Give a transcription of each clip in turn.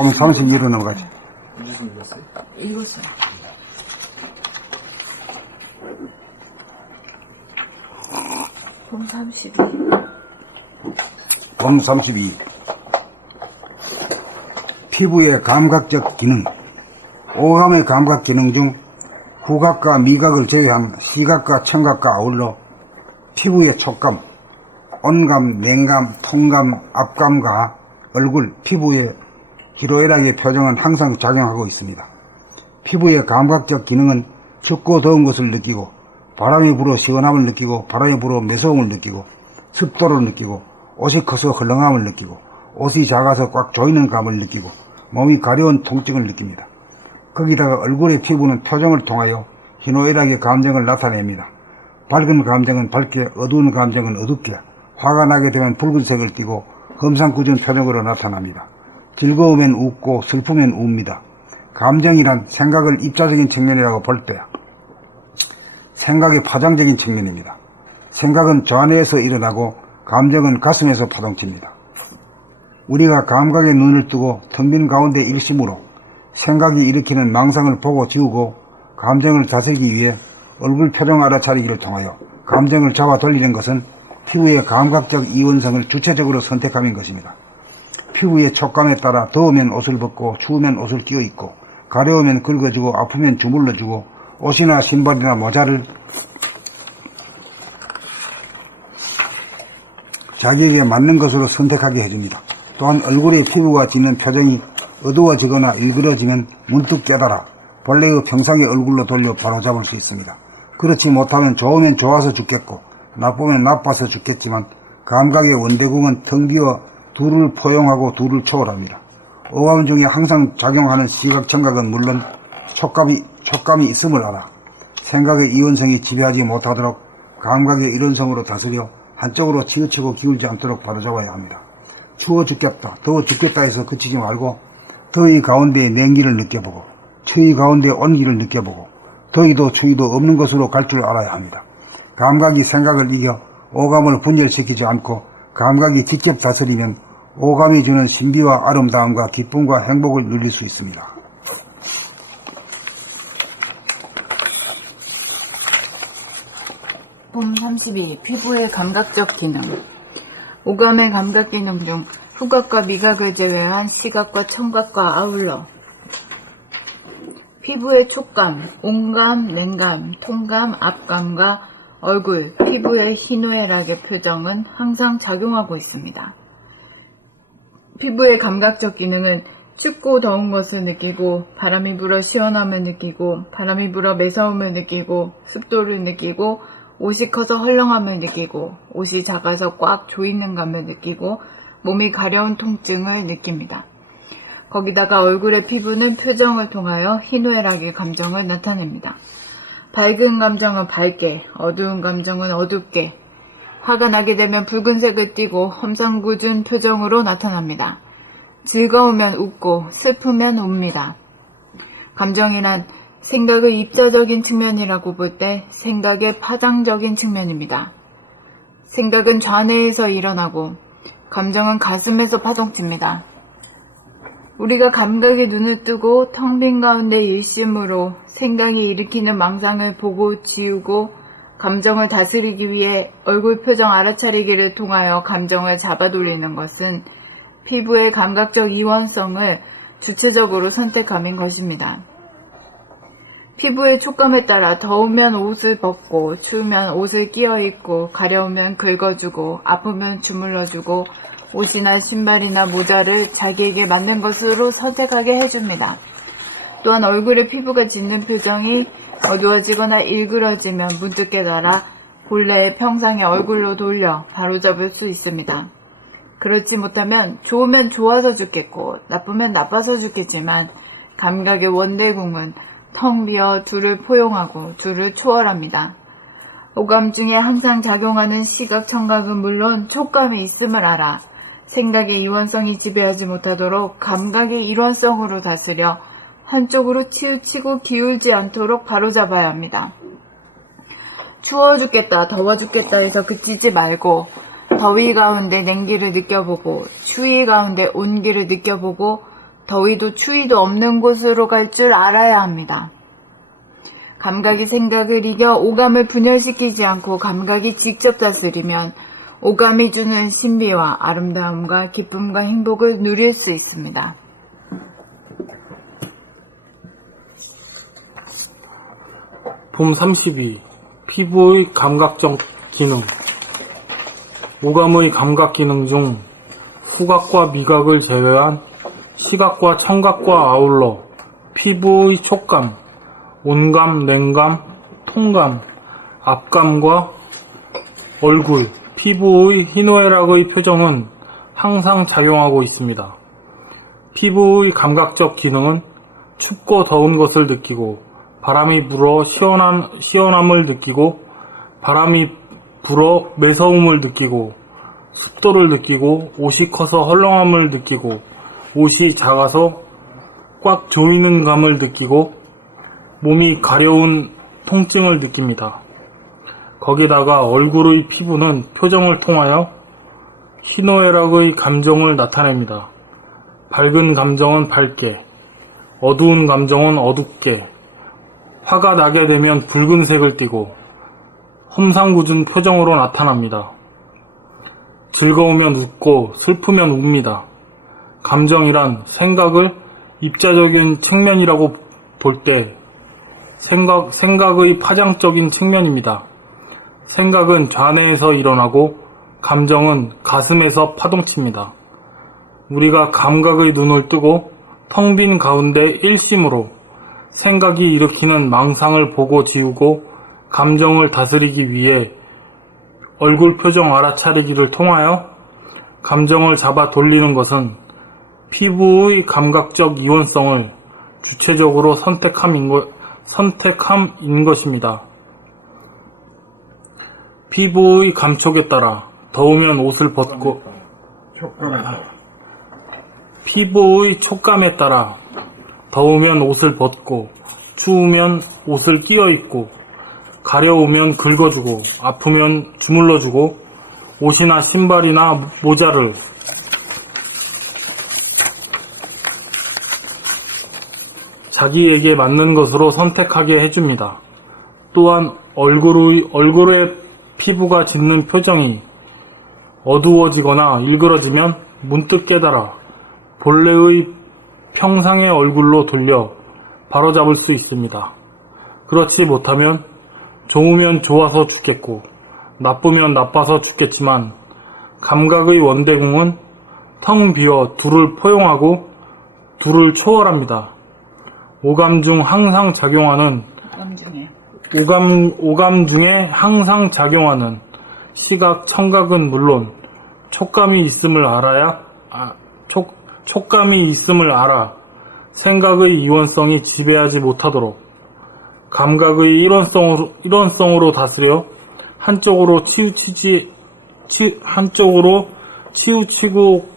그럼 32로 넘어가지. 무슨 읽었어요? 읽었어요. 봄 32. 봄 32. 피부의 감각적 기능. 오감의 감각 기능 중 후각과 미각을 제외한 시각과 청각과 아울러 피부의 촉감, 온감, 냉감, 통감, 압감과 얼굴, 피부의 희로애락의 표정은 항상 작용하고 있습니다. 피부의 감각적 기능은 춥고 더운 것을 느끼고, 바람이 불어 시원함을 느끼고, 바람이 불어 매서움을 느끼고, 습도를 느끼고, 옷이 커서 헐렁함을 느끼고, 옷이 작아서 꽉 조이는 감을 느끼고, 몸이 가려운 통증을 느낍니다. 거기다가 얼굴의 피부는 표정을 통하여 희노애락의 감정을 나타냅니다. 밝은 감정은 밝게, 어두운 감정은 어둡게, 화가 나게 되면 붉은색을 띠고 험상궂은 표정으로 나타납니다. 즐거우면 웃고 슬프면 웁니다. 감정이란 생각을 입자적인 측면이라고 볼 때 생각의 파장적인 측면입니다. 생각은 좌뇌에서 일어나고 감정은 가슴에서 파동칩니다. 우리가 감각의 눈을 뜨고 텅 빈 가운데 일심으로 생각이 일으키는 망상을 보고 지우고 감정을 다스리기 위해 얼굴 표정 알아차리기를 통하여 감정을 잡아 돌리는 것은 피부의 감각적 이원성을 주체적으로 선택함인 것입니다. 피부의 촉감에 따라 더우면 옷을 벗고 추우면 옷을 끼워입고 가려우면 긁어주고 아프면 주물러주고 옷이나 신발이나 모자를 자기에게 맞는 것으로 선택하게 해줍니다. 또한 얼굴의 피부가 짓는 표정이 어두워지거나 일그러지면 문득 깨달아 본래의 평상의 얼굴로 돌려 바로잡을 수 있습니다. 그렇지 못하면 좋으면 좋아서 죽겠고 나쁘면 나빠서 죽겠지만 감각의 원대궁은 텅 비어 둘을 포용하고 둘을 초월합니다. 오감 중에 항상 작용하는 시각, 청각은 물론 촉감이 있음을 알아 생각의 이원성이 지배하지 못하도록 감각의 일원성으로 다스려 한쪽으로 치우치고 기울지 않도록 바로잡아야 합니다. 추워 죽겠다, 더워 죽겠다 해서 그치지 말고 더위 가운데 냉기를 느껴보고 추위 가운데 온기를 느껴보고 더위도 추위도 없는 것으로 갈 줄 알아야 합니다. 감각이 생각을 이겨 오감을 분열시키지 않고 감각이 직접 다스리면 오감이 주는 신비와 아름다움과 기쁨과 행복을 누릴 수 있습니다. 봄 32. 피부의 감각적 기능. 오감의 감각 기능 중 후각과 미각을 제외한 시각과 청각과 아울러 피부의 촉감, 온감, 냉감, 통감, 압감과 얼굴, 피부의 희노애락의 표정은 항상 작용하고 있습니다. 피부의 감각적 기능은 춥고 더운 것을 느끼고 바람이 불어 시원함을 느끼고 바람이 불어 매서움을 느끼고 습도를 느끼고 옷이 커서 헐렁함을 느끼고 옷이 작아서 꽉 조이는 감을 느끼고 몸이 가려운 통증을 느낍니다. 거기다가 얼굴의 피부는 표정을 통하여 희노애락의 감정을 나타냅니다. 밝은 감정은 밝게, 어두운 감정은 어둡게, 화가 나게 되면 붉은색을 띠고 험상궂은 표정으로 나타납니다. 즐거우면 웃고 슬프면 웁니다. 감정이란 생각의 입자적인 측면이라고 볼 때 생각의 파장적인 측면입니다. 생각은 좌뇌에서 일어나고 감정은 가슴에서 파동칩니다. 우리가 감각의 눈을 뜨고 텅 빈 가운데 일심으로 생각이 일으키는 망상을 보고 지우고 감정을 다스리기 위해 얼굴 표정 알아차리기를 통하여 감정을 잡아돌리는 것은 피부의 감각적 이원성을 주체적으로 선택함인 것입니다. 피부의 촉감에 따라 더우면 옷을 벗고 추우면 옷을 끼워입고 가려우면 긁어주고 아프면 주물러주고 옷이나 신발이나 모자를 자기에게 맞는 것으로 선택하게 해줍니다. 또한 얼굴의 피부가 짓는 표정이 어두워지거나 일그러지면 문득 깨달아 본래의 평상의 얼굴로 돌려 바로잡을 수 있습니다. 그렇지 못하면 좋으면 좋아서 죽겠고 나쁘면 나빠서 죽겠지만 감각의 원대궁은 텅 비어 둘을 포용하고 둘을 초월합니다. 오감 중에 항상 작용하는 시각, 청각은 물론 촉감이 있음을 알아 생각의 이원성이 지배하지 못하도록 감각의 일원성으로 다스려 한쪽으로 치우치고 기울지 않도록 바로잡아야 합니다. 추워 죽겠다, 더워 죽겠다 해서 그치지 말고 더위 가운데 냉기를 느껴보고 추위 가운데 온기를 느껴보고 더위도 추위도 없는 곳으로 갈 줄 알아야 합니다. 감각이 생각을 이겨 오감을 분열시키지 않고 감각이 직접 다스리면 오감이 주는 신비와 아름다움과 기쁨과 행복을 누릴 수 있습니다. 봄 32. 피부의 감각적 기능. 오감의 감각 기능 중 후각과 미각을 제외한 시각과 청각과 아울러 피부의 촉감, 온감, 냉감, 통감, 앞감과 얼굴, 피부의 희노애락의 표정은 항상 작용하고 있습니다. 피부의 감각적 기능은 춥고 더운 것을 느끼고 바람이 불어 시원함을 느끼고 바람이 불어 매서움을 느끼고 습도를 느끼고 옷이 커서 헐렁함을 느끼고 옷이 작아서 꽉 조이는 감을 느끼고 몸이 가려운 통증을 느낍니다. 거기다가 얼굴의 피부는 표정을 통하여 희노애락의 감정을 나타냅니다. 밝은 감정은 밝게, 어두운 감정은 어둡게, 화가 나게 되면 붉은색을 띠고 험상궂은 표정으로 나타납니다. 즐거우면 웃고 슬프면 웁니다. 감정이란 생각을 입자적인 측면이라고 볼 때 생각의 파장적인 측면입니다. 생각은 좌뇌에서 일어나고 감정은 가슴에서 파동칩니다. 우리가 감각의 눈을 뜨고 텅 빈 가운데 일심으로 생각이 일으키는 망상을 보고 지우고 감정을 다스리기 위해 얼굴 표정 알아차리기를 통하여 감정을 잡아 돌리는 것은 피부의 감각적 이원성을 주체적으로 선택함인 것입니다. 피부의 감촉에 따라 더우면 옷을 벗고 피부의 촉감에 따라 더우면 옷을 벗고 추우면 옷을 끼워 입고 가려우면 긁어주고 아프면 주물러주고 옷이나 신발이나 모자를 자기에게 맞는 것으로 선택하게 해줍니다. 또한 얼굴의 피부가 짓는 표정이 어두워지거나 일그러지면 문득 깨달아 본래의 평상의 얼굴로 돌려 바로잡을 수 있습니다. 그렇지 못하면 좋으면 좋아서 죽겠고 나쁘면 나빠서 죽겠지만 감각의 원대궁은 텅 비어 둘을 포용하고 둘을 초월합니다. 오감 중에 항상 작용하는 시각, 청각은 물론 촉감이 있음을 알아 생각의 이원성이 지배하지 못하도록 감각의 일원성으로 다스려 한쪽으로 치우치고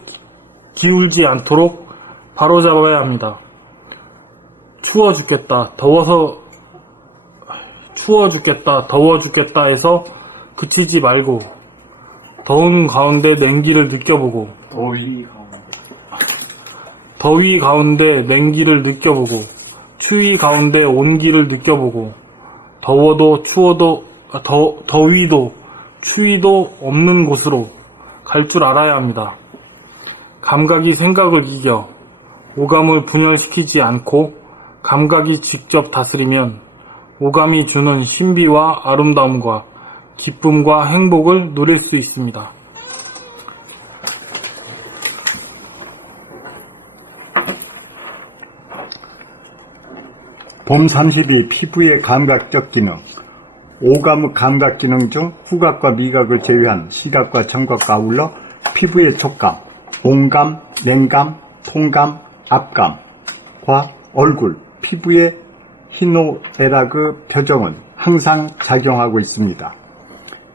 기울지 않도록 바로잡아야 합니다. 추워 죽겠다, 더워 죽겠다 해서 그치지 말고 더운 가운데 냉기를 느껴보고 더위 가운데 냉기를 느껴보고 추위 가운데 온기를 느껴보고 더위도 추위도 없는 곳으로 갈 줄 알아야 합니다. 감각이 생각을 이겨 오감을 분열시키지 않고 감각이 직접 다스리면 오감이 주는 신비와 아름다움과 기쁨과 행복을 누릴 수 있습니다. 봄 32. 피부의 감각적 기능. 오감의 감각 기능 중 후각과 미각을 제외한 시각과 청각과 아울러 피부의 촉감, 온감, 냉감, 통감, 앞감과 얼굴, 피부의 희노애락의 표정은 항상 작용하고 있습니다.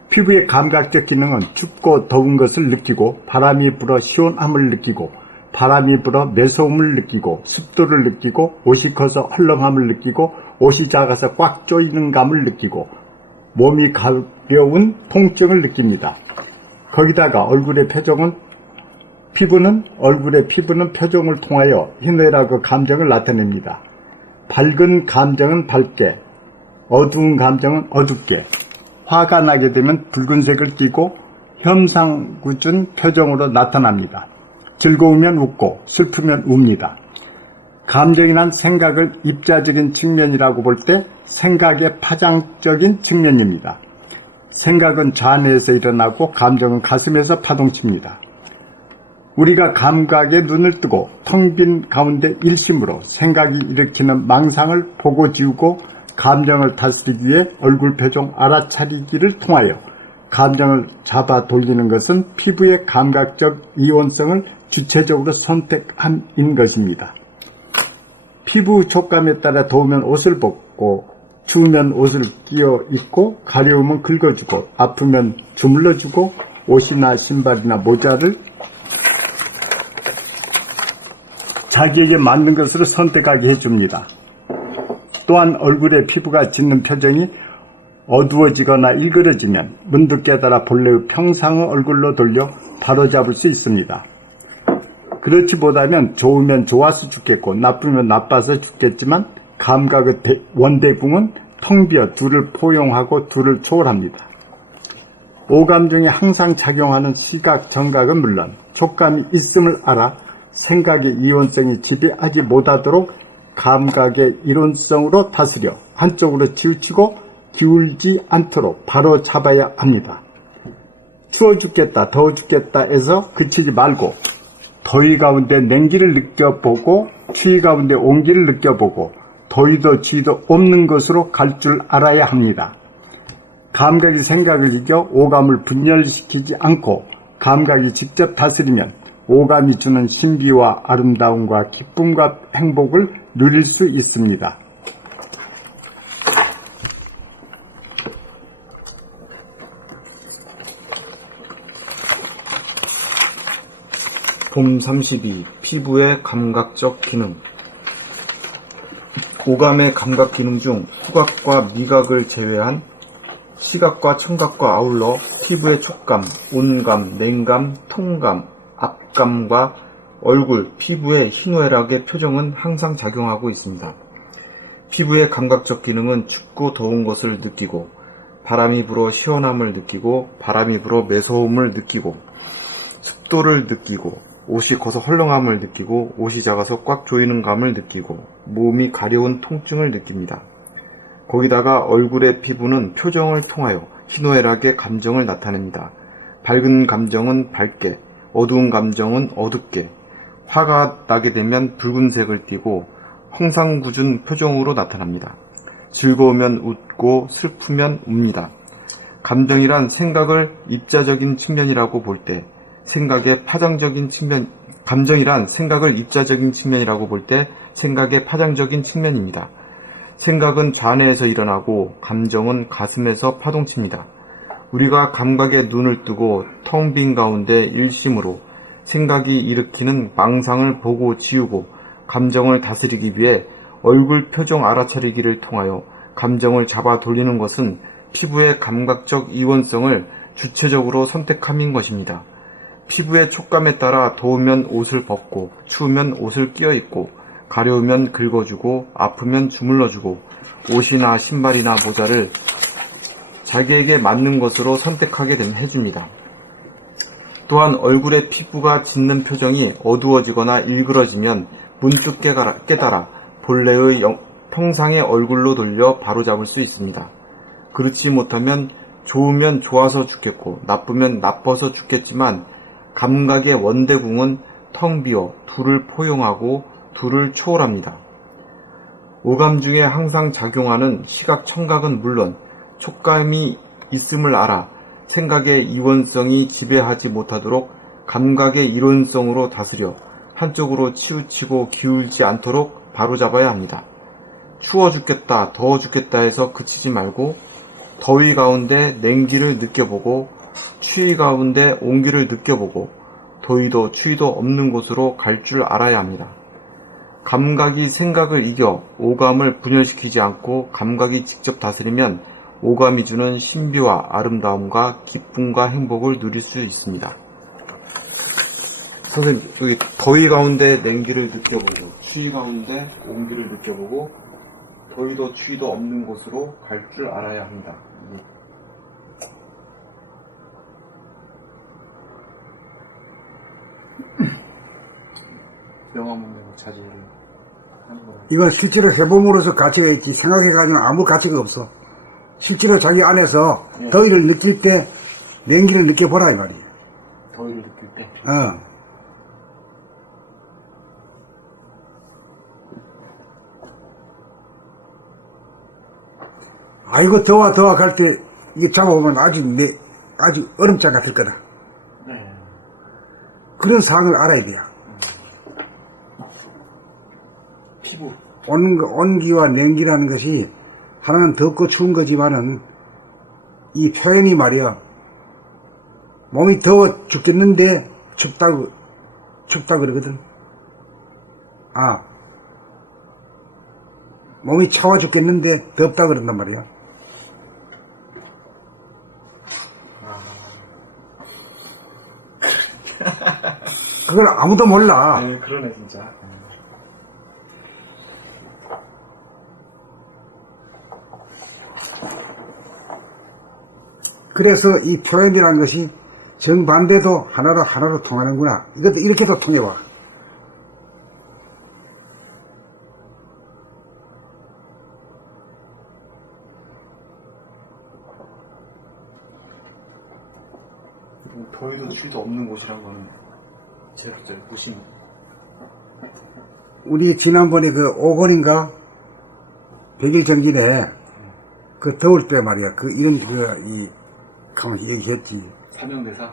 피부의 감각적 기능은 춥고 더운 것을 느끼고 바람이 불어 시원함을 느끼고 바람이 불어 매서움을 느끼고 습도를 느끼고 옷이 커서 헐렁함을 느끼고 옷이 작아서 꽉 조이는 감을 느끼고 몸이 가벼운 통증을 느낍니다. 거기다가 얼굴의 표정은 얼굴의 피부는 표정을 통하여 희노애락의 감정을 나타냅니다. 밝은 감정은 밝게, 어두운 감정은 어둡게, 화가 나게 되면 붉은색을 띠고 혐상궂은 표정으로 나타납니다. 즐거우면 웃고 슬프면 웁니다. 감정이란 생각을 입자적인 측면이라고 볼 때 생각의 파장적인 측면입니다. 생각은 좌뇌에서 일어나고 감정은 가슴에서 파동칩니다. 우리가 감각에 눈을 뜨고 텅 빈 가운데 일심으로 생각이 일으키는 망상을 보고 지우고 감정을 다스리기 위해 얼굴 표정 알아차리기를 통하여 감정을 잡아 돌리는 것은 피부의 감각적 이온성을 주체적으로 선택함인 것입니다. 피부 촉감에 따라 더우면 옷을 벗고 추우면 옷을 끼워 입고 가려우면 긁어주고 아프면 주물러주고 옷이나 신발이나 모자를 자기에게 맞는 것으로 선택하게 해줍니다. 또한 얼굴의 피부가 짓는 표정이 어두워지거나 일그러지면 문득 깨달아 본래의 평상의 얼굴로 돌려 바로잡을 수 있습니다. 그렇지 못하면 좋으면 좋아서 죽겠고 나쁘면 나빠서 죽겠지만 감각의 원대궁은 텅 비어 둘을 포용하고 둘을 초월합니다. 오감 중에 항상 작용하는 시각, 정각은 물론 촉감이 있음을 알아 생각의 이원성이 지배하지 못하도록 감각의 이론성으로 다스려 한쪽으로 치우치고 기울지 않도록 바로 잡아야 합니다. 추워 죽겠다, 더워 죽겠다 해서 그치지 말고 더위 가운데 냉기를 느껴보고 추위 가운데 온기를 느껴보고 더위도 추위도 없는 것으로 갈 줄 알아야 합니다. 감각이 생각을 이겨 오감을 분열시키지 않고 감각이 직접 다스리면 오감이 주는 신비와 아름다움과 기쁨과 행복을 누릴 수 있습니다. 봄 32. 피부의 감각적 기능. 오감의 감각 기능 중 후각과 미각을 제외한 시각과 청각과 아울러 피부의 촉감, 온감, 냉감, 통감, 압감과 얼굴, 피부의 희노애락의 표정은 항상 작용하고 있습니다. 피부의 감각적 기능은 춥고 더운 것을 느끼고 바람이 불어 시원함을 느끼고 바람이 불어 매서움을 느끼고 습도를 느끼고 옷이 커서 헐렁함을 느끼고 옷이 작아서 꽉 조이는 감을 느끼고 몸이 가려운 통증을 느낍니다. 거기다가 얼굴의 피부는 표정을 통하여 희노애락의 감정을 나타냅니다. 밝은 감정은 밝게, 어두운 감정은 어둡게, 화가 나게 되면 붉은색을 띠고 홍상궂은 표정으로 나타납니다. 즐거우면 웃고 슬프면 웁니다. 감정이란 생각을 입자적인 측면이라고 볼 때 감정이란 생각을 입자적인 측면이라고 볼 때 생각의 파장적인 측면입니다. 생각은 좌뇌에서 일어나고 감정은 가슴에서 파동칩니다. 우리가 감각에 눈을 뜨고 텅 빈 가운데 일심으로 생각이 일으키는 망상을 보고 지우고 감정을 다스리기 위해 얼굴 표정 알아차리기를 통하여 감정을 잡아 돌리는 것은 피부의 감각적 이원성을 주체적으로 선택함인 것입니다. 피부의 촉감에 따라 더우면 옷을 벗고 추우면 옷을 끼워 입고 가려우면 긁어주고 아프면 주물러주고 옷이나 신발이나 모자를 자기에게 맞는 것으로 선택하게 해줍니다. 또한 얼굴의 피부가 짓는 표정이 어두워지거나 일그러지면 문득 깨달아 본래의 평상의 얼굴로 돌려 바로잡을 수 있습니다. 그렇지 못하면 좋으면 좋아서 죽겠고 나쁘면 나빠서 죽겠지만 감각의 원대궁은 텅 비어 둘을 포용하고 둘을 초월합니다. 오감 중에 항상 작용하는 시각, 청각은 물론 촉감이 있음을 알아 생각의 이원성이 지배하지 못하도록 감각의 이론성으로 다스려 한쪽으로 치우치고 기울지 않도록 바로잡아야 합니다. 추워 죽겠다, 더워 죽겠다 해서 그치지 말고 더위 가운데 냉기를 느껴보고 추위 가운데 온기를 느껴보고 더위도 추위도 없는 곳으로 갈 줄 알아야 합니다. 감각이 생각을 이겨 오감을 분열시키지 않고 감각이 직접 다스리면 오감이 주는 신비와 아름다움과 기쁨과 행복을 누릴 수 있습니다. 선생님, 여기 더위 가운데 냉기를 느껴보고, 추위 가운데 온기를 느껴보고, 더위도 추위도 없는 곳으로 갈 줄 알아야 합니다. 명함을 내고 자제를 하는 거라. 이건 실제로 해봄으로써 가치가 있지 생각해가지고는 아무 가치가 없어. 실제로 자기 안에서 네. 더위를 느낄 때 냉기를 느껴보라 이 말이. 더위를 느낄 때. 아이고 더워 갈 때 이게 잡아보면 아주 얼음장 같을 거다. 네. 그런 상황을 알아야 돼요. 피부. 온기와 냉기라는 것이 하나는 덥고 추운 거지만은 이 표현이 말이야. 몸이 더워 죽겠는데 춥다 그러거든. 몸이 차워 죽겠는데 덥다 그런단 말이야. 그걸 아무도 몰라. 네, 그러네, 진짜. 그래서 이 표현이라는 것이 정반대도 하나로 통하는구나. 이것도 이렇게도 통해봐. 더위도 추위도 없는 곳이란 거는 제가 무심. 우리 지난번에 그 5권인가 100일 전기네 그 더울 때 말이야. 가만히 얘기했지. 사명대사.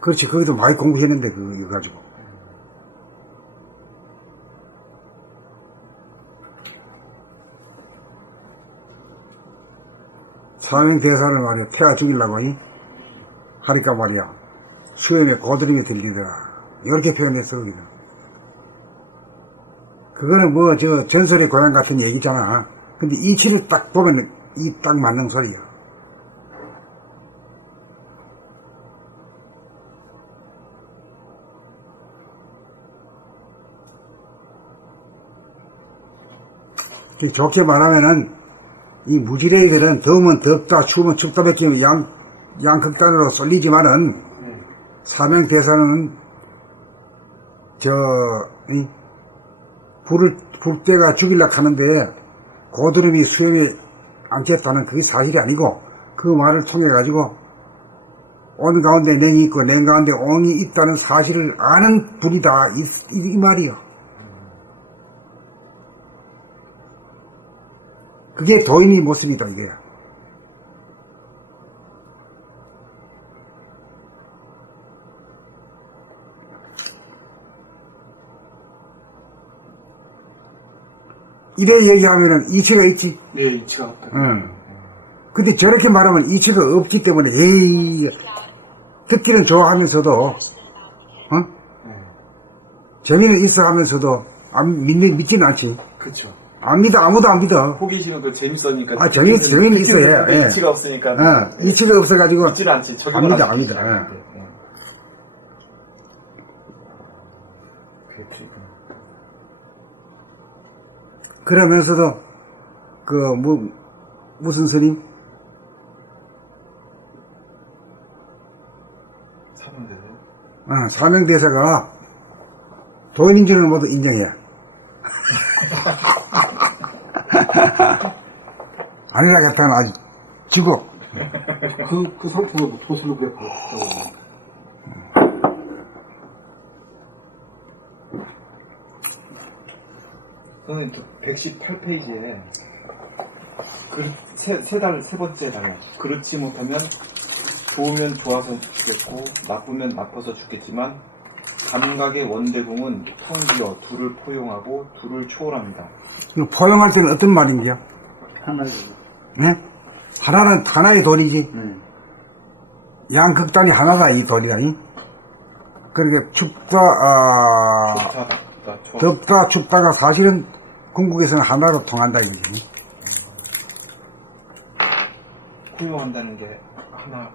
그렇지. 거기도 많이 공부했는데 그거 가지고. 사명 대사를 말이야. 태워 죽이려고 하니까 말이야. 수염에 고드름이 들리더라. 이렇게 표현했어 거기는. 그거는 뭐 전설의 고향 같은 얘기잖아. 근데 이치를 딱 보면 이 딱 맞는 소리야. 좋게 말하면은 이 무지랭이들은 더우면 덥다 추우면 춥다 밖에 양극단으로 쏠리지만은 사명 대사는 불때가 죽이려고 하는데 고드름이 수염에 앉겠다는 그게 사실이 아니고 그 말을 통해 가지고 온 가운데 냉이 있고 냉 가운데 온이 있다는 사실을 아는 분이다 이 말이요. 그게 도인의 모습이다 이거야. 이래 얘기하면은 이치가 있지. 네, 이치가 없다. 근데 저렇게 말하면 이치가 없기 때문에 듣기는 좋아하면서도 재미는 있어 하면서도 믿지는 않지. 그쵸. 안 믿어. 아무도 안 믿어. 호기심은 그 재밌으니까. 재미는 있어요. 예. 이치가 없으니까. 이치가 없어가지고. 믿지는 않지. 안 믿어. 그러면서도, 무슨 스님? 사명대사요? 사명대사가 도인인 줄은 모두 인정해. 아니라 같다는 아직 죽어. 그 상품을 도술로 그래. 선생님, 118페이지에 세 번째 단어. 그렇지 못하면 좋으면 좋아서 죽겠고 나쁘면 나빠서 죽겠지만 감각의 원대공은 텅 비어 둘을 포용하고 둘을 초월합니다. 포용할 때는 어떤 말인지요? 네? 하나는 하나의 돈이지. 양극단이 하나다 이 돈이다. 그러니까 덥다 춥다가 사실은 궁극에서는 하나로 통한다 이지. 포용한다는 게 하나.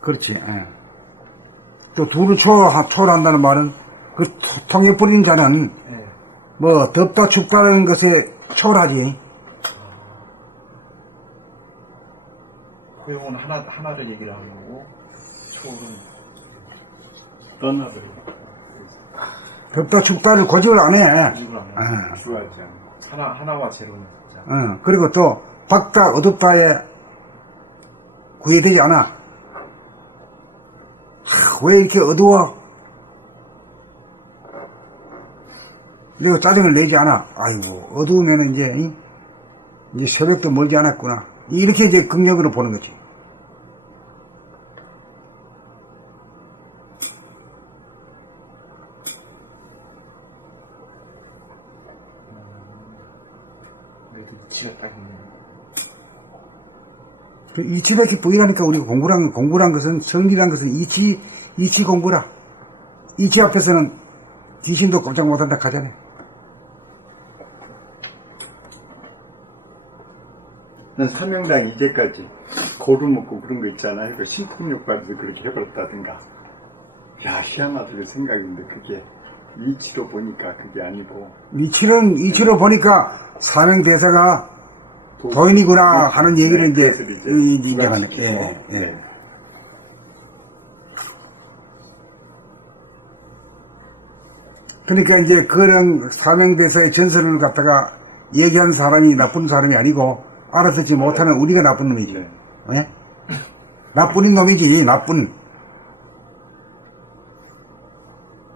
그렇지. 또 둘을 초월한다는 말은 그 통에 뿌린 자는 예. 뭐 덥다 춥다는 것에 초월하지. 허용은 하나를 얘기를 하는 거고 초월은 떠나버리고. 덥다 춥다를 고집을 안 해. 가지고 안 해요. 어. 좋아하지 않아. 하나와 제로는 진짜. 그리고 또 밝다 어둡다에 구애되지 않아. 왜 이렇게 어두워? 그리고 짜증을 내지 않아. 아이고 어두우면 이제 새벽도 멀지 않았구나. 이렇게 이제 긍정으로 보는 거지. 그래도 이치가 딱 있네요. 이치밖에 보이라니까. 우리가 공부란 것은, 성리란 것은 이치 공부라. 이치 앞에서는 귀신도 꼼짝 못한다 하잖아요. 난 사명당 이제까지 고루 먹고 그런 거 있잖아요. 그 신통력과도 그렇게 해버렸다든가. 야, 희한하다 그 생각인데 그게 이치로 보니까 그게 아니고. 이치로 보니까 사명 대사가 도인이구나 하는 얘기를 이제 하는. 예. 그러니까 이제 그런 사명 대사의 전설을 갖다가 얘기한 사람이 나쁜 사람이 아니고 알아듣지 못하는 우리가 나쁜 놈이지. 네. 예? 나쁜 놈이지, 나쁜.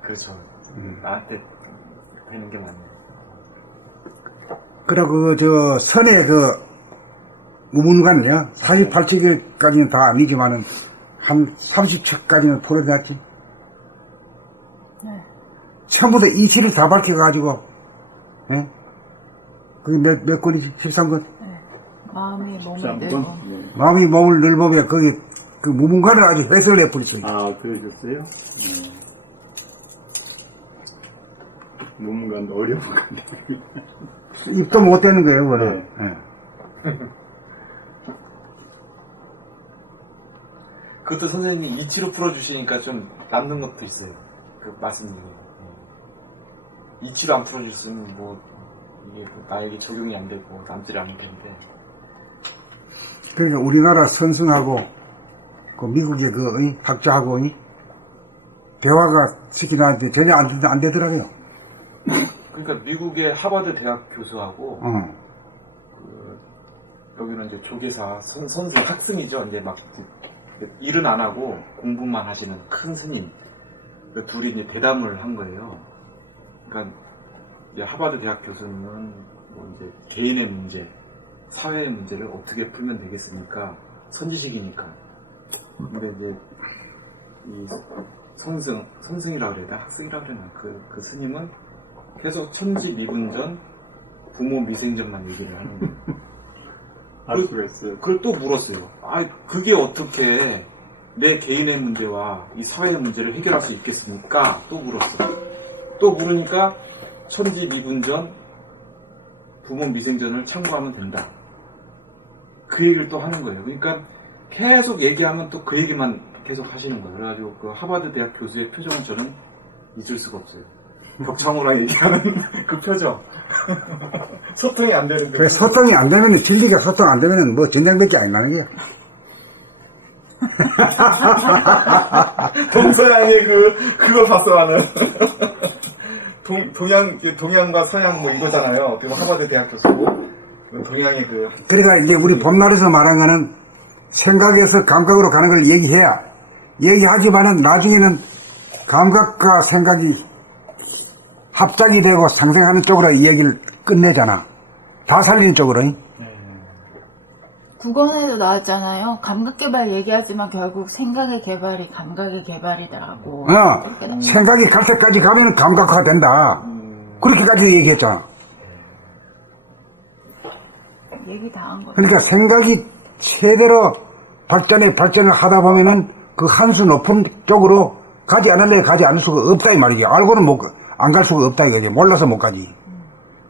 그렇죠. 나한테 되는 게 맞네요. 그리고 선의 우문관이요. 48척까지는 다 아니지만은 한 30척까지는 풀어놨지. 네. 전부 다 이치를 다 밝혀가지고, 예? 그게 몇 권이지? 13권? 네. 마음이 몸을 자, 내고. 네. 마음이 몸을 넓으면 거기 그 무문관을 아주 해설을 해버리죠. 아, 그러셨어요? 문문관도 어려운 건데. 입도 못 대는 거예요, 그거는. 네. 예. 그것도 선생님이 이치로 풀어주시니까 좀 남는 것도 있어요. 그 말씀 중에. 이치로 안 풀어줬으면 뭐, 이게 나에게 적용이 안 되고 남들이 안 되는데. 그러니까 우리나라 선승하고 그 미국의 학자하고 대화가 시키는데 전혀 안 되더라고요. 그러니까 미국의 하버드 대학 교수하고, 어. 여기는 이제 조계사, 선생, 학생이죠. 이제 막 일은 안 하고 공부만 하시는 큰 스님. 그 둘이 이제 대담을 한 거예요. 그러니까 이제 하버드 대학 교수님은 뭐 이제 개인의 문제, 사회의 문제를 어떻게 풀면 되겠습니까? 선지식이니까. 근데 이제 이 선생이라고 그래야 돼? 학생이라고 그래야 되나? 그 스님은 계속 천지미분전, 부모 미생전만 얘기를 하는 거예요. 알 수가 있어요. 그걸 또 물었어요. 아, 그게 어떻게 내 개인의 문제와 이 사회의 문제를 해결할 수 있겠습니까? 또 물었어요. 또 물으니까 천지미분전, 부모 미생전을 참고하면 된다. 그 얘기를 또 하는 거예요. 그러니까 계속 얘기하면 또 그 얘기만 계속 하시는 거예요. 그래가지고 그 하버드 대학 교수의 표정은 저는 잊을 수가 없어요. 벽창호랑 얘기하는 그 표정. 소통이 안 되는데. 그래, 소통이 안 되면, 진리가 소통 안 되면 뭐 전쟁밖에 안 나는 게야. 동서양의 그걸 봤어, 나는. 동양과 서양 뭐 이거잖아요. 그 하버드 대학 교수고. 동양의 그러니까 이제 우리 봄날에서 말한 거는 생각에서 감각으로 가는 걸 얘기하지만은 나중에는 감각과 생각이 합작이 되고 상생하는 쪽으로 이 얘기를 끝내잖아. 다 살리는 쪽으로. 국어에도 나왔잖아요. 감각 개발 얘기하지만 결국 생각의 개발이 감각의 개발이라고. 그렇게 나와요. 생각이 갈 때까지 가면 감각화가 된다. 그렇게까지 얘기했잖아. 얘기 다 한 거죠. 그러니까 생각이 최대로 발전을 하다 보면은 그 한 수 높은 쪽으로 가지 않을래 가지 않을 수가 없다 이 말이지. 알고는 안 갈 수가 없다 이거지. 몰라서 못 가지.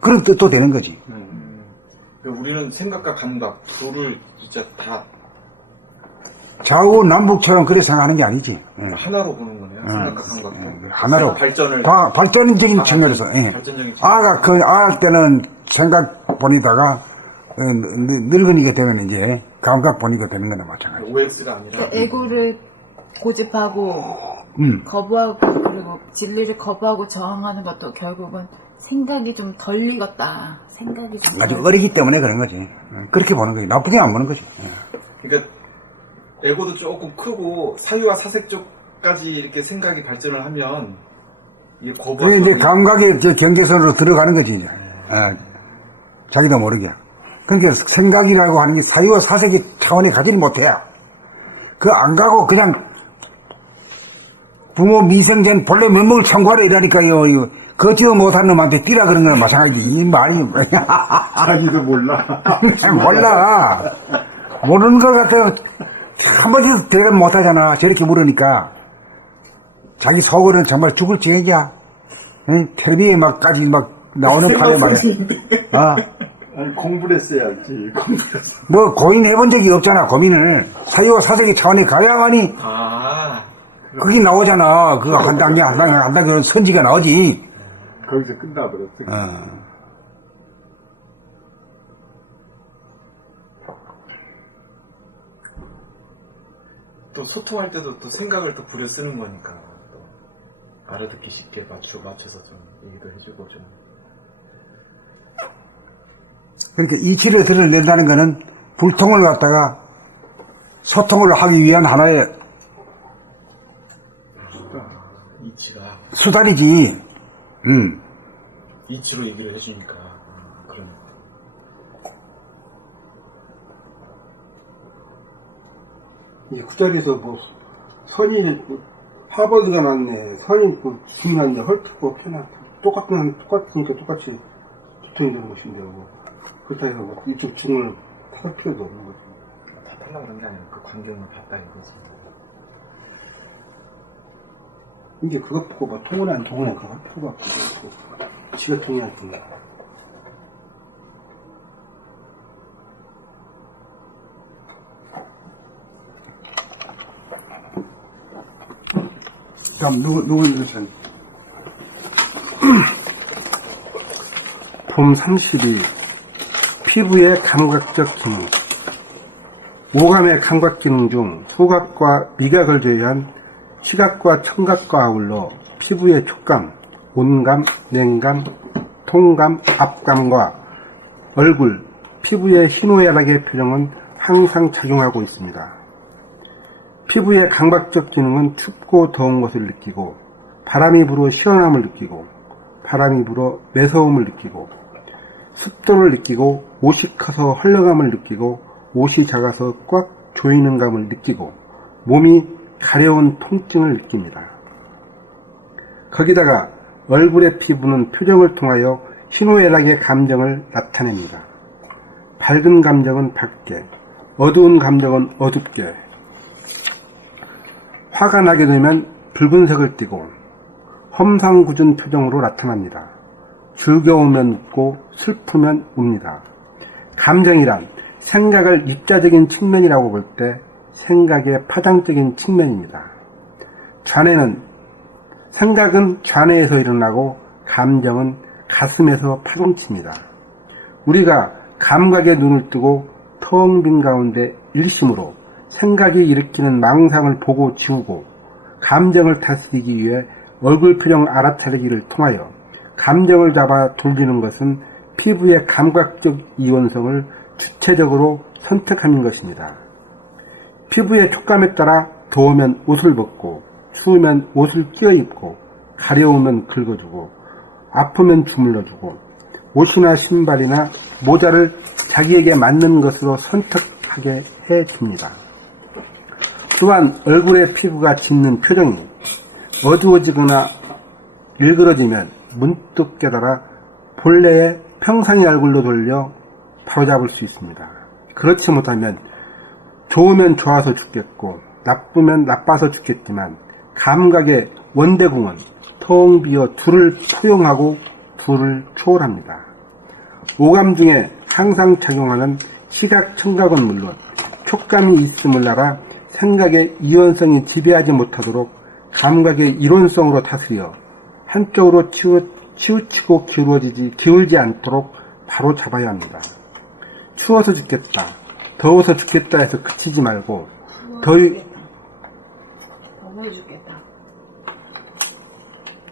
그런 뜻도 되는 거지. 우리는 생각과 감각 둘을 진짜 다 좌우 남북처럼 그래 생각하는 게 아니지. 예. 하나로 보는 거네요. 생각과 감각도. 하나로. 발전을. 발전적인 측면에서. 예. 발전적인 측면. 아할 때는 생각 보니다가 늙은이게 되면 이제 감각 보니가 되는 거나 마찬가지. OX가 아니라. 그러니까 에고를 고집하고 거부하고 그리고 진리를 거부하고 저항하는 것도 결국은 생각이 좀 덜 익었다. 생각이 좀 아주 덜 어리기 때문에 그런 거지. 그렇게 보는 거지. 나쁘게 안 보는 거지. 예. 그러니까 에고도 조금 크고 사유와 사색 쪽까지 이렇게 생각이 발전을 하면 이게 거부가. 그게 이제 감각의 이제 경계선으로 들어가는 거지, 이제. 자기도 모르게. 그러니까 생각이라고 하는 게 사유와 사색의 차원에 가지를 못해요. 그 안 가고 그냥 부모 미생전 본래 면목을 청구하려 이러니까요. 이거 거지도 못한 놈한테 뛰라 그런 거랑 마찬가지지. 이 말이. 자기도 몰라. 몰라. 모르는 걸 갖다가 한 번도 대답 못 하잖아. 저렇게 물으니까. 자기 속으로는 정말 죽을 지경이야. 텔레비에 막까지 막 나오는 판에 말이야. 아니, 공부를 했어야지. 뭐 고민 해본 적이 없잖아. 고민을. 사유와 사색의 차원에 가야만이 그게 나오잖아. 그거 한 단계 선지가 나오지. 거기서 끝나버렸어. 또 소통할 때도 또 생각을 또 부려 쓰는 거니까 또 알아듣기 쉽게 맞춰서 좀 얘기도 해주고 좀. 그러니까 이치를 드러낸다는 거는 불통을 갖다가 소통을 하기 위한 하나의 이치가 수단이지. 이치로 얘기를 해주니까 그러니까. 이 구자리에서 뭐 선이 하버드가 났네, 선이 중이 났네, 헐트고 편하 똑같으니까 똑같이 두통이 되는 것인데 뭐 그렇다 해서 뭐 이쪽 중을 탈 필요도 없는 거죠. 다 탈라고 그런 게 아니라 그 광경을 봤다 이거지. 이게 그것 보고 뭐 통은 안 통은 그것 보고 지가 통해야지. 다음 누구 읽으세요? 봄 32. 피부의 감각적 기능. 오감의 감각 기능 중 후각과 미각을 제외한 시각과 청각과 아울러 피부의 촉감, 온감, 냉감, 통감, 압감과 얼굴, 피부의 희노애락의 표정은 항상 작용하고 있습니다. 피부의 감각적 기능은 춥고 더운 것을 느끼고, 바람이 불어 시원함을 느끼고, 바람이 불어 매서움을 느끼고, 습도를 느끼고, 옷이 커서 헐렁함을 느끼고, 옷이 작아서 꽉 조이는 감을 느끼고, 몸이 가려운 통증을 느낍니다. 거기다가 얼굴의 피부는 표정을 통하여 희노애락의 감정을 나타냅니다. 밝은 감정은 밝게, 어두운 감정은 어둡게, 화가 나게 되면 붉은색을 띠고 험상궂은 표정으로 나타납니다. 즐거우면 웃고 슬프면 웁니다. 감정이란 생각을 입자적인 측면이라고 볼 때 생각의 파장적인 측면입니다. 생각은 좌뇌에서 일어나고 감정은 가슴에서 파동칩니다. 우리가 감각에 눈을 뜨고 텅 빈 가운데 일심으로 생각이 일으키는 망상을 보고 지우고 감정을 다스리기 위해 얼굴 표정 알아차리기를 통하여 감정을 잡아 돌리는 것은 피부의 감각적 이원성을 주체적으로 선택하는 것입니다. 피부의 촉감에 따라 더우면 옷을 벗고 추우면 옷을 끼워 입고 가려우면 긁어주고 아프면 주물러주고 옷이나 신발이나 모자를 자기에게 맞는 것으로 선택하게 해줍니다. 또한 얼굴의 피부가 짓는 표정이 어두워지거나 일그러지면 문득 깨달아 본래의 평상의 얼굴로 돌려 바로잡을 수 있습니다. 그렇지 못하면 좋으면 좋아서 죽겠고 나쁘면 나빠서 죽겠지만 감각의 원대궁은 텅 비어 둘을 포용하고 둘을 초월합니다. 오감 중에 항상 작용하는 시각, 청각은 물론 촉감이 있음을 알아 생각의 이원성이 지배하지 못하도록 감각의 이론성으로 다스려 한쪽으로 치우치고 기울지 않도록 바로 잡아야 합니다. 추워서 죽겠다, 더워서 죽겠다 해서 그치지 말고 더워 죽겠다.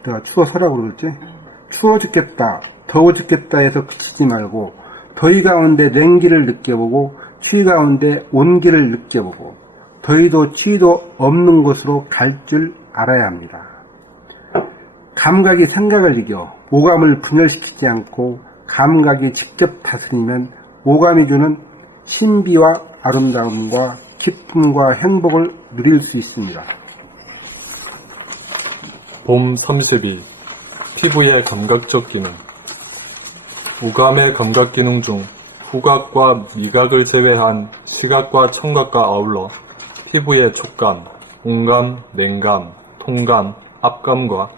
내가 추워서라고 그러겠지? 추워 죽겠다, 더워 죽겠다 해서 그치지 말고 더위 가운데 냉기를 느껴보고 추위 가운데 온기를 느껴보고 더위도 추위도 없는 곳으로 갈 줄 알아야 합니다. 감각이 생각을 이겨 오감을 분열시키지 않고 감각이 직접 다스리면 오감이 주는 신비와 아름다움과 기쁨과 행복을 누릴 수 있습니다. 봄 32. 피부의 감각적 기능. 오감의 감각 기능 중 후각과 미각을 제외한 시각과 청각과 아울러 피부의 촉감, 온감, 냉감, 통감, 압감과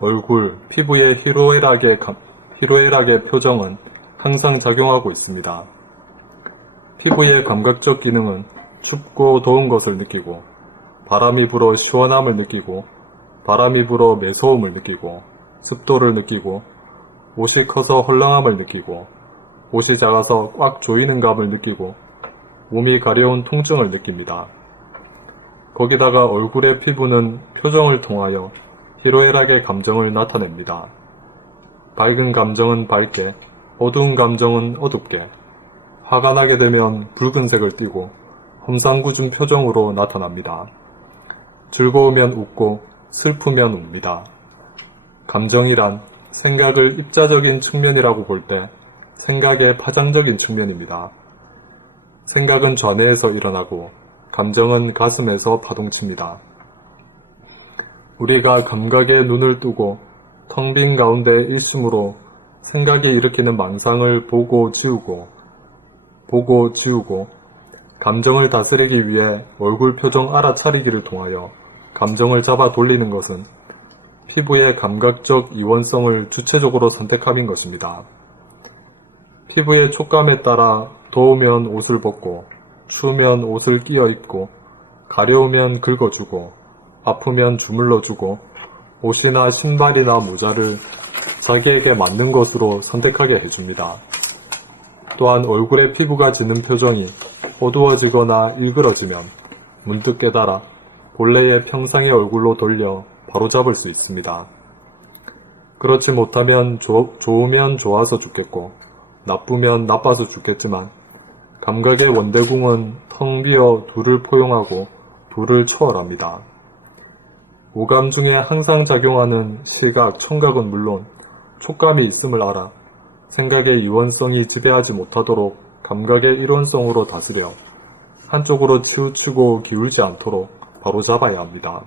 얼굴, 피부의 희로애락의 표정은 항상 작용하고 있습니다. 피부의 감각적 기능은 춥고 더운 것을 느끼고, 바람이 불어 시원함을 느끼고, 바람이 불어 매서움을 느끼고, 습도를 느끼고, 옷이 커서 헐렁함을 느끼고, 옷이 작아서 꽉 조이는 감을 느끼고, 몸이 가려운 통증을 느낍니다. 거기다가 얼굴의 피부는 표정을 통하여 희로애락의 감정을 나타냅니다. 밝은 감정은 밝게, 어두운 감정은 어둡게, 화가 나게 되면 붉은색을 띠고 험상궂은 표정으로 나타납니다. 즐거우면 웃고 슬프면 웁니다. 감정이란 생각을 입자적인 측면이라고 볼 때 생각의 파장적인 측면입니다. 생각은 좌뇌에서 일어나고 감정은 가슴에서 파동칩니다. 우리가 감각에 눈을 뜨고 텅 빈 가운데 일심으로 생각이 일으키는 망상을 보고 지우고 감정을 다스리기 위해 얼굴 표정 알아차리기를 통하여 감정을 잡아 돌리는 것은 피부의 감각적 이원성을 주체적으로 선택함인 것입니다. 피부의 촉감에 따라 더우면 옷을 벗고 추우면 옷을 끼어 입고 가려우면 긁어주고 아프면 주물러주고 옷이나 신발이나 모자를 자기에게 맞는 것으로 선택하게 해줍니다. 또한 얼굴의 피부가 지는 표정이 어두워지거나 일그러지면 문득 깨달아 본래의 평상의 얼굴로 돌려 바로잡을 수 있습니다. 그렇지 못하면 좋으면 좋아서 죽겠고 나쁘면 나빠서 죽겠지만 감각의 원대궁은 텅 비어 둘을 포용하고 둘을 초월합니다. 오감 중에 항상 작용하는 시각, 청각은 물론 촉감이 있음을 알아 생각의 이원성이 지배하지 못하도록 감각의 일원성으로 다스려 한쪽으로 치우치고 기울지 않도록 바로잡아야 합니다.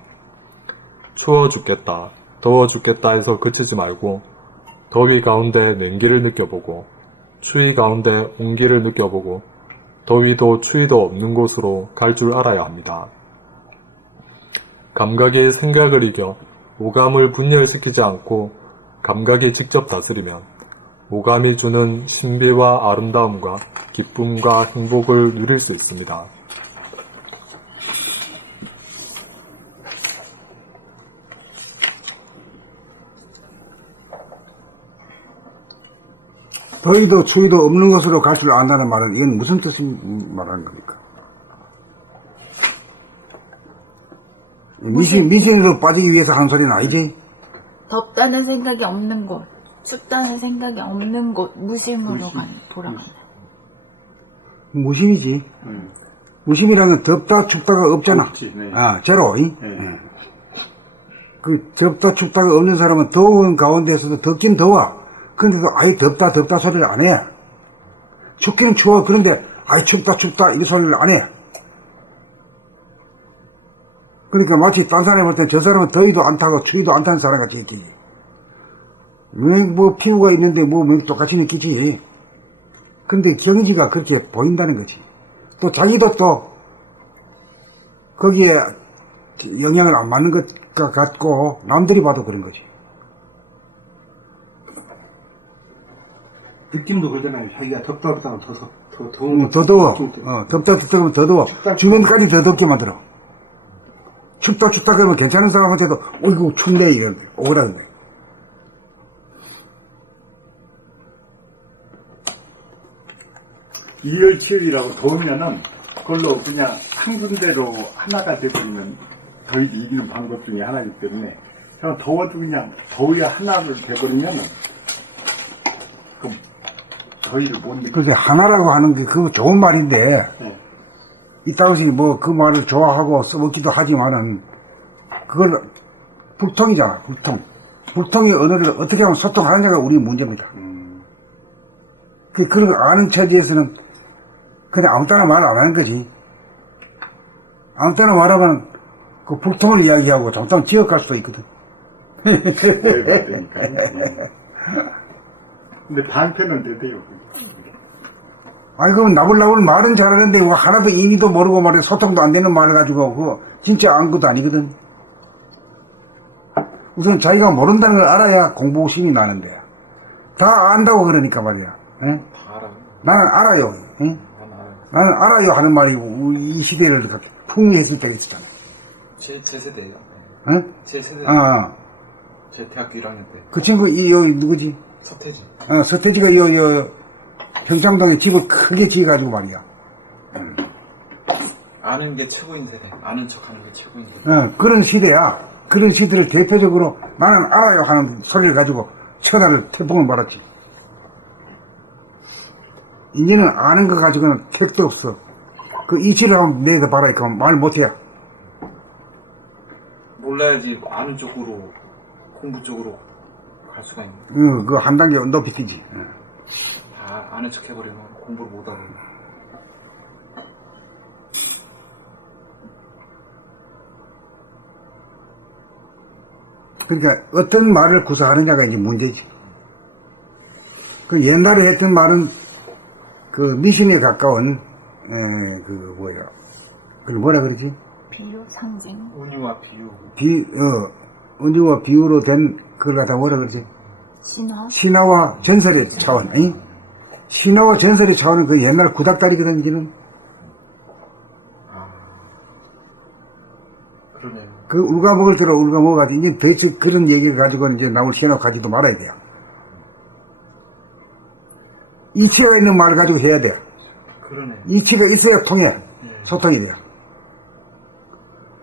추워 죽겠다, 더워 죽겠다 해서 그치지 말고 더위 가운데 냉기를 느껴보고 추위 가운데 온기를 느껴보고 더위도 추위도 없는 곳으로 갈 줄 알아야 합니다. 감각이 생각을 이겨 오감을 분열시키지 않고 감각이 직접 다스리면 오감이 주는 신비와 아름다움과 기쁨과 행복을 누릴 수 있습니다. 더위도 추위도 없는 것으로 갈 줄 안다는 말은 이건 무슨 뜻이 말하는 겁니까? 미신에도 빠지기 위해서 하는 소리는 아니지? 덥다는 생각이 없는 곳, 춥다는 생각이 없는 곳, 무심으로 돌아가는. 무심이지. 무심이라는 건 덥다 춥다가 없잖아. 없지, 네. 제로. 그 덥다 춥다가 없는 사람은 더운 가운데서도 덥긴 더워. 근데도 아예 덥다 소리를 안 해. 춥기는 추워. 그런데 아예 춥다 이 소리를 안 해. 그러니까 마치 딴 사람이 볼 때 저 사람은 더위도 안 타고 추위도 안 타는 사람 같이 느끼지. 뭐 피부가 있는데 뭐 똑같이 느끼지. 근데 경지가 그렇게 보인다는 거지. 또 자기도 또 거기에 영향을 안 받는 것 같고 남들이 봐도 그런 거지. 느낌도 그러잖아요. 자기가 덥다 더 더운 더 더워. 덥다 하면 더 더워. 주변까지 더 덥게 만들어. 춥다 그러면 괜찮은 사람한테도 어이구 춥네 이런 오라는 거예요. 이열치열이라고 더우면은 그걸로 그냥 한 군데로 하나가 돼버리면 더위 이기는 방법 중에 하나이기 때문에 저는 더워도 그냥 더위가 하나로 돼버리면은 그 더위를 못 느끼고. 그런데 하나라고 하는 게 그거 좋은 말인데 네. 이따가시 뭐 그 말을 좋아하고 써먹기도 하지만은 그걸 불통이잖아. 불통의 언어를 어떻게 하면 소통하느냐가 우리 문제입니다. 그런 거 아는 체제에서는 그냥 아무 때나 말 안 하는 거지. 아무 때나 말하면 그 불통을 이야기하고 잘못하면 지역갈 수도 있거든. 되니까. 근데 방패는 되대요. 아니, 그럼 나불나불 말은 잘하는데, 뭐 하나도 의미도 모르고 말이야. 소통도 안 되는 말을 가지고, 그거 진짜 아무것도 아니거든. 우선 자기가 모른다는 걸 알아야 공부심이 나는데. 다 안다고 그러니까 말이야. 예? 다 알아요. 나는 알아요. 예? 난 알아요. 나는 알아요 하는 말이 이 시대를 풍미했을 때가 있었잖아. 제 세대예요. 예? 제 세대. 제 대학교 1학년 때. 그 친구, 여기 누구지? 서태지. 서태지가 평창동에 집을 크게 지어가지고 말이야. 아는 게 최고인 세대. 아는 척하는 게 최고인 세대. 그런 시대야. 그런 시대를 대표적으로 나는 알아요 하는 소리를 가지고 천하를 태풍을 받았지. 이제는 아는 거 가지고는 택도 없어. 그 이치를 한번 내다 봐라. 그럼 말 못해. 몰라야지 아는 쪽으로 공부 쪽으로 갈 수가 있는. 그 한 단계 높이 뛰지. 다 아는 척 해버리면 공부를 못하고. 그러니까 어떤 말을 구사하느냐가 이제 문제지. 그 옛날에 했던 말은 그 미신에 가까운 그걸 뭐라 그러지? 비유, 상징. 은유와 비유. 은유와 비유로 된 그걸 갖다 뭐라 그러지? 신화. 신화와 전설의 차원. 이? 신화와 전설의 차원은 그 옛날 구닥다리거든, 이는. 그러네요. 그 울가 먹을 대로 울가 먹어가지고 이제 대체 그런 얘기를 가지고는 이제 나올 신화 가지도 말아야 돼요. 이치가 있는 말을 가지고 해야 돼. 그러네. 이치가 있어야 통해. 소통이 돼요.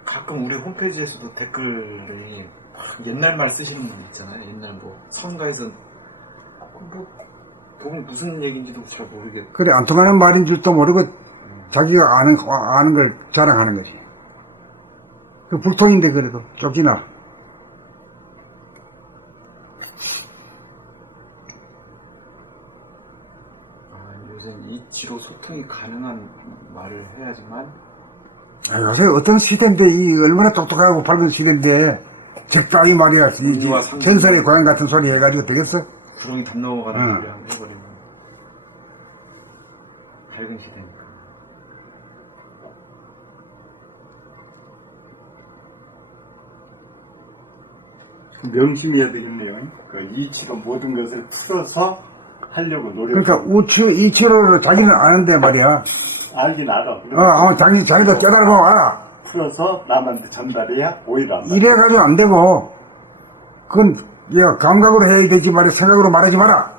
가끔 우리 홈페이지에서도 댓글이 옛날 말 쓰시는 분들 있잖아요. 옛날 뭐 성가에서 뭐 보면 무슨 얘기인지도 잘 모르겠고. 그래, 안 통하는 말인 줄도 모르고 자기가 아는 걸 자랑하는 거지. 그 불통인데 그래도 쫓기나. 요새 이치로 소통이 가능한 말을 해야지만. 요새 어떤 시대인데 이 얼마나 똑똑하고 밝은 시대인데 적당히 말이야. 전설의 고향 같은 소리 해가지고 되겠어? 구렁이 담 넘어가는 소리 한번 해버리면 밝은 시대니까. 명심해야 되겠네요. 그 이치로 모든 것을 풀어서 하려고 노력. 그러니까 이치로를 자기는 아는데 말이야. 알긴 알아. 자기도 깨달으면 알아. 풀어서 남한테 전달해야 오히려 안 이래가지고 안 되고, 그건, 감각으로 해야 되지 말이야. 생각으로 말하지 마라.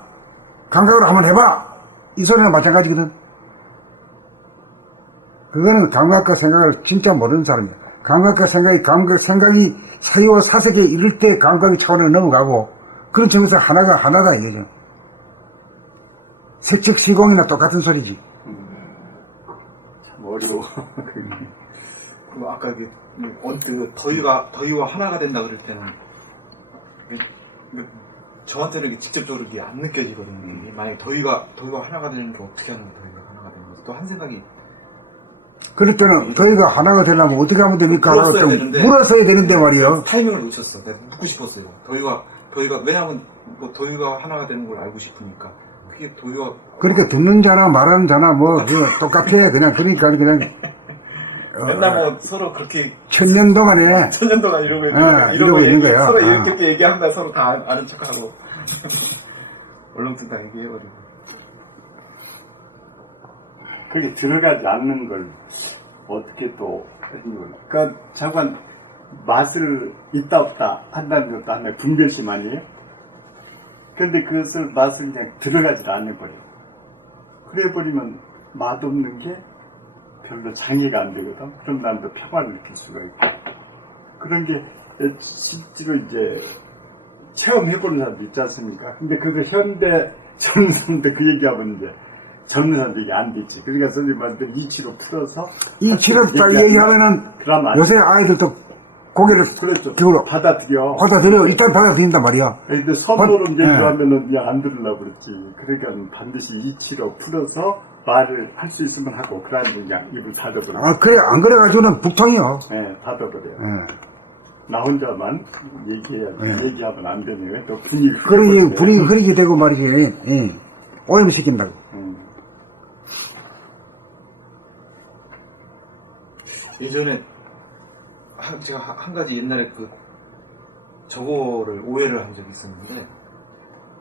감각으로 한번 해봐. 이 소리는 마찬가지거든. 그거는 감각과 생각을 진짜 모르는 사람이야. 감각과 생각이 사유와 사색에 이를 때 감각의 차원을 넘어가고, 그런 점에서 하나다, 이거죠. 색즉 시공이나 똑같은 소리지. 참 어려워. 그리고 아까 더위와 하나가 된다 그럴 때는 저한테는 이게 직접적으로 이게 안 느껴지거든요. 만약에 더위가 하나가 되는 게 어떻게 하는 거예요? 더위가 하나가 되는 거. 또 한 생각이. 그럴 때는 더위가 하나가 되려면 어떻게 하면 됩니까? 물었어야 되는데 말이요. 타이밍을 놓쳤어. 내가 묻고 싶었어요. 더위가 왜냐하면 뭐 더위가 하나가 되는 걸 알고 싶으니까. 그게 더위가. 그렇게 듣는 자나 말하는 자나 똑같아. 그러니까 그냥. 맨날 뭐 서로 그렇게 천년 동안에 이러고 있는 거야. 서로 이렇게 얘기한다. 서로 다 아는 척하고 얼렁뚱 다 얘기해버리고. 그게 들어가지 않는 걸 어떻게 또 해준 거야. 그러니까 잠깐 맛을 있다 없다 한다는 것도 하나의 분별심 아니에요? 근데 그것을 맛을 그냥 들어가질 않아버려. 그래버리면 맛없는 게 별로 장애가 안 되거든. 그럼 난또 평화를 느낄 수가 있고. 그런 게 실제로 이제 체험해보는 사람도 있지 않습니까? 근데 그거 현대 젊은 사람들 그 얘기하면 이제 젊은 사람들 얘기 안 되지. 그러니까 선생님한테 이치로 풀어서 이치를 딱 얘기하면은 그러면 안 요새 아이들도 고개를 그렇죠. 기울여 받아들여. 일단 받아들인단 말이야. 근데 선으로 이제 네. 하면은 그냥 안 들으려고 그랬지. 그러니까 반드시 이치로 풀어서 말을 할 수 있으면 하고, 그러면 그냥 입을 닫아버려. 아, 그래, 안 그래가지고는 북탕이요. 네, 닫아버려요. 예. 나 혼자만 얘기해야지. 네. 얘기하면 안 되네요. 또 분위기. 그러니 분위기 흐리게 되고 말이지. 예. 오염시킨다고. 예전에 제가 한 가지 옛날에 저거를 오해를 한 적이 있었는데,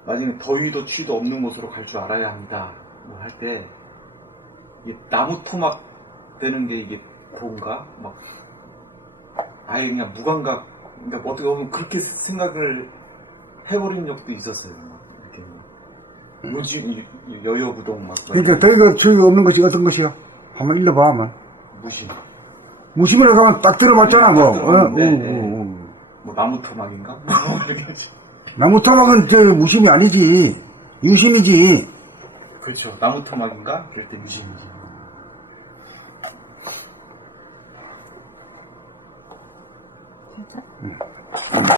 나중에 더위도 추위도 없는 곳으로 갈 줄 알아야 합니다. 뭐 할 때 나무 토막 되는 게 이게 그런가? 막 아예 그냥 무감각, 그러니까 어떻게 보면 그렇게 생각을 해버린 적도 있었어요. 막 이렇게 요즘 여여부동 막 그러니까 더위가 추위가 없는 것이 어떤 것이야? 한번 일러봐, 한번. 무심. 무심이라고 하면 딱 들어봤잖아, 네, 뭐. 딱 들어봤는데, 어. 뭐 나무 토막인가? 이렇게 나무 토막은 무심이 아니지. 유심이지. 그렇죠. 나무 토막인가? 그럴 때 유심이지.